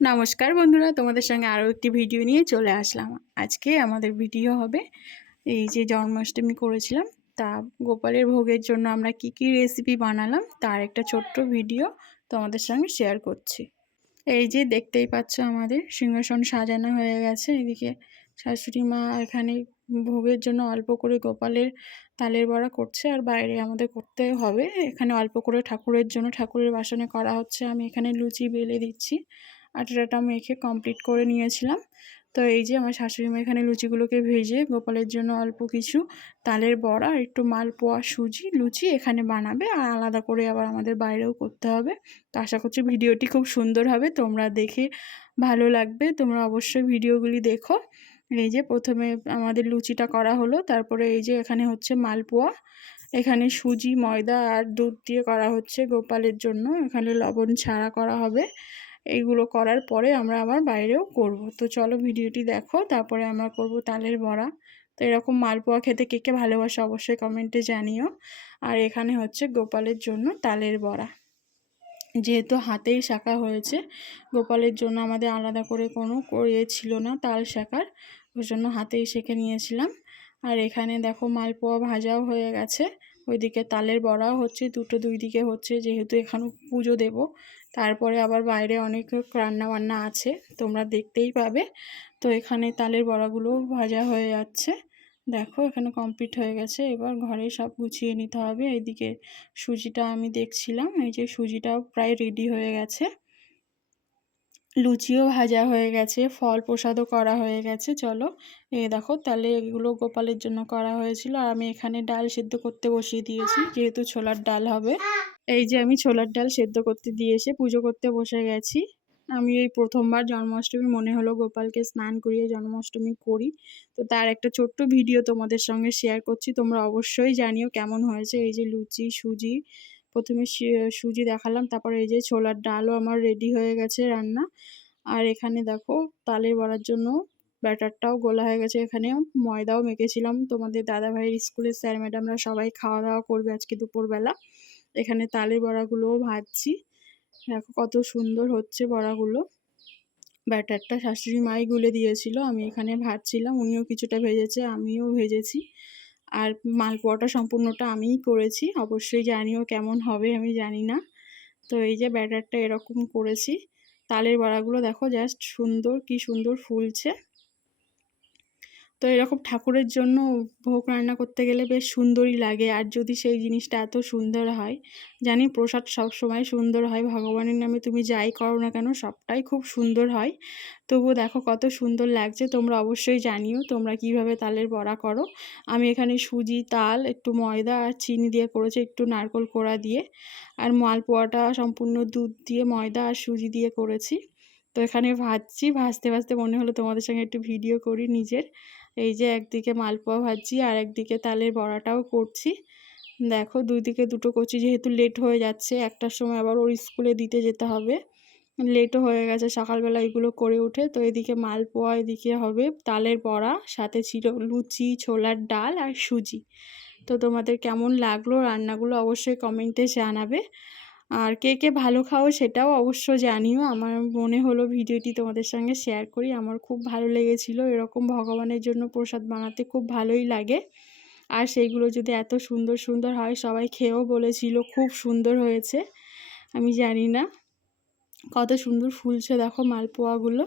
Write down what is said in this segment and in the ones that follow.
নমস্কার বন্ধুরা, তোমাদের সঙ্গে আরও একটি ভিডিও নিয়ে চলে আসলাম। আজকে আমাদের ভিডিও হবে এই যে জন্মাষ্টমী করেছিলাম তা গোপালের ভোগের জন্য আমরা কি কি রেসিপি বানালাম তার একটা ছোট্ট ভিডিও তোমাদের সঙ্গে শেয়ার করছি। এই যে দেখতেই পাচ্ছ আমাদের সিংহাসন সাজানো হয়ে গেছে। এদিকে শাশুড়ি মা এখানে ভোগের জন্য অল্প করে গোপালের তালের বড়া করছে, আর বাইরে আমাদের করতে হবে। এখানে অল্প করে ঠাকুরের জন্য ঠাকুরের বাসনে করা হচ্ছে। আমি এখানে লুচি বেলে দিচ্ছি, আটাটা মেখে কমপ্লিট করে নিয়েছিলাম। তো এই যে আমার শাশুড়ি মা এখানে লুচিগুলোকে ভেজে গোপালের জন্য অল্প কিছু তালের বড়া, একটু মালপোয়া, সুজি, লুচি এখানে বানাবে, আর আলাদা করে আবার আমাদের বাইরেও করতে হবে। তো আশা করছি ভিডিওটি খুব সুন্দর হবে, তোমরা দেখে ভালো লাগবে। তোমরা অবশ্যই ভিডিওগুলি দেখো। এই যে প্রথমে আমাদের লুচিটা করা হলো, তারপরে এই যে এখানে হচ্ছে মালপোয়া, এখানে সুজি, ময়দা আর দুধ দিয়ে করা হচ্ছে গোপালের জন্য। এখানে লবণ ছাড়া করা হবে। এইগুলো করার পরে আমরা আবার বাইরেও করব। তো চলো ভিডিওটি দেখো, তারপরে আমরা করব তালের বড়া। তো এরকম মালপোয়া খেতে কে কে ভালোবাসে অবশ্যই কমেন্টে জানিও। আর এখানে হচ্ছে গোপালের জন্য তালের বড়া, যেহেতু হাতেই শাঁকা হয়েছে, গোপালের জন্য আমাদের আলাদা করে কোনো ছিল না তাল শাঁকার, ওই জন্য হাতেই সেঁকে নিয়েছিলাম। আর এখানে দেখো মালপোয়া ভাজাও হয়ে গেছে, ওইদিকে তালের বড়াও হচ্ছে, দুটো দুই দিকে হচ্ছে, যেহেতু এখানে পুজো দেব। তারপরে আবার বাইরে অনেক রান্না বান্না আছে, তোমরা দেখতেই পাবে। তো এখানে তালের বড়াগুলোও ভাজা হয়ে যাচ্ছে। দেখো এখানে কমপ্লিট হয়ে গেছে, এবার ঘরে সব গুছিয়ে নিতে হবে। এইদিকে সুজিটা আমি দেখছিলাম, এই যে সুজিটাও প্রায় রেডি হয়ে গেছে, লুচিও ভাজা হয়ে গেছে, ফল প্রসাদও করা হয়ে গেছে। চলো দেখো, তাহলে এগুলো গোপালের জন্য করা হয়েছিল। আর আমি এখানে ডাল সেদ্ধ করতে বসিয়ে দিয়েছি, যেহেতু ছোলার ডাল হবে। এই যে আমি ছোলার ডাল সেদ্ধ করতে দিয়ে এসে পুজো করতে বসে গেছি। আমি এই প্রথমবার জন্মাষ্টমী মনে হলো গোপালকে স্নান করিয়ে জন্মাষ্টমী করি, তো তার একটা ছোট্ট ভিডিও তোমাদের সঙ্গে শেয়ার করছি। তোমরা অবশ্যই জানিও কেমন হয়েছে। এই যে লুচি, সুজি, প্রথমে সুজি দেখালাম, তারপরে এই যে ছোলার ডালও আমার রেডি হয়ে গেছে রান্না। আর এখানে দেখো তালের বড়ার জন্য ব্যাটারটাও গোলা হয়ে গেছে। এখানে ময়দাও মেখেছিলাম, তোমাদের দাদাভাইয়ের স্কুলের স্যার ম্যাডামরা সবাই খাওয়া দাওয়া করবে আজকে দুপুরবেলা। এখানে তালের বড়াগুলোও ভাজছি, দেখো কত সুন্দর হচ্ছে বড়াগুলো। ব্যাটারটা শাশুড়ি মাই গুলে দিয়েছিল, আমি এখানে ভাজছিলাম, উনিও কিছুটা ভেজেছে, আমিও ভেজেছি। আর মালপোয়াটা সম্পূর্ণটা আমিই করেছি। অবশ্যই জানিও কেমন হবে, আমি জানি না। তো এই যে ব্যাটারটা এরকম করেছি। তালের বড়াগুলো দেখো জাস্ট সুন্দর, কি সুন্দর ফুলছে। তো এরকম ঠাকুরের জন্য ভোগ রান্না করতে গেলে বেশ সুন্দরই লাগে, আর যদি সেই জিনিসটা এত সুন্দর হয়। জানি প্রসাদ সব সময় সুন্দর হয়, ভগবানের নামে তুমি যাই করো না কেন সবটাই খুব সুন্দর হয়। তবুও দেখো কত সুন্দর লাগছে। তোমরা অবশ্যই জানিও তোমরা কিভাবে তালের বড়া করো। আমি এখানে সুজি, তাল, একটু ময়দা আর চিনি দিয়ে করেছি, একটু নারকেল কোড়া দিয়ে। আর মালপোয়াটা সম্পূর্ণ দুধ দিয়ে, ময়দা আর সুজি দিয়ে করেছি। তো এখানে ভাজছি, ভাজতে ভাজতে মনে হলো তোমাদের সঙ্গে একটু ভিডিও করি নিজের। এই যে একদিকে মালপোয়া ভাজছি আর একদিকে তালের বড়াটাও করছি। দেখো দুই দিকে দুটো করছি, যেহেতু লেট হয়ে যাচ্ছে, একটার সময় আবার ওর স্কুলে দিতে যেতে হবে, লেটও হয়ে গেছে সকালবেলা এগুলো করে উঠে। তো এদিকে মালপোয়া, এদিকে হবে তালের বড়া, সাথে ছিল লুচি, ছোলার ডাল আর সুজি। তো তোমাদের কেমন লাগলো রান্নাগুলো অবশ্যই কমেন্টে জানাবে। আর কে কে ভালো খাও সেটাও অবশ্য জানিও। আমার মনে হলো ভিডিওটি তোমাদের সঙ্গে শেয়ার করি, আমার খুব ভালো লেগেছিল। এরকম ভগবানের জন্য প্রসাদ বানাতে খুব ভালোই লাগে। আর সেইগুলো যদি এত সুন্দর সুন্দর হয়, সবাই খেয়েও বলেছিল খুব সুন্দর হয়েছে। আমি জানি না কত সুন্দর ফুলছে, দেখো মালপোয়াগুলো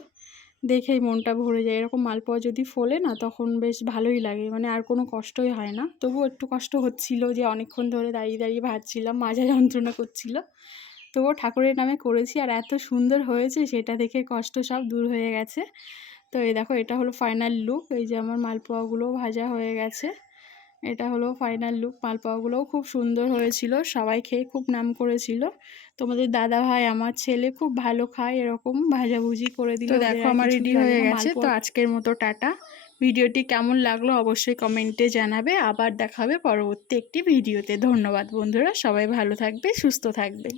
দেখেই মনটা ভরে যায়। এরকম মালপোয়া যদি ফোলে না, তখন বেশ ভালোই লাগে, মানে আর কোনো কষ্টই হয় না। তবুও একটু কষ্ট হচ্ছিল যে অনেকক্ষণ ধরে দাঁড়িয়ে দাঁড়িয়ে ভাজছিলাম, মাজা যন্ত্রণা করছিল। তবুও ঠাকুরের নামে করেছি, আর এত সুন্দর হয়েছে সেটা দেখে কষ্ট সব দূর হয়ে গেছে। তো এই দেখো এটা হলো ফাইনাল লুক। এই যে আমার মালপোয়াগুলোও ভাজা হয়ে গেছে, এটা হলো ফাইনাল লুক। মালপোয়াগুলোও খুব সুন্দর হয়েছিল, সবাই খেয়ে খুব নাম করেছিল। তোমাদের দাদা ভাই, আমার ছেলে খুব ভালো খায় এরকম ভাজাভুজি করে দিলে। তো দেখো আমার রেডি হয়ে গেছে। তো আজকের মতো টাটা। ভিডিওটি কেমন লাগলো অবশ্যই কমেন্টে জানাবে। আবার দেখা হবে পরবর্তী একটি ভিডিওতে। ধন্যবাদ বন্ধুরা, সবাই ভালো থাকবে, সুস্থ থাকবে।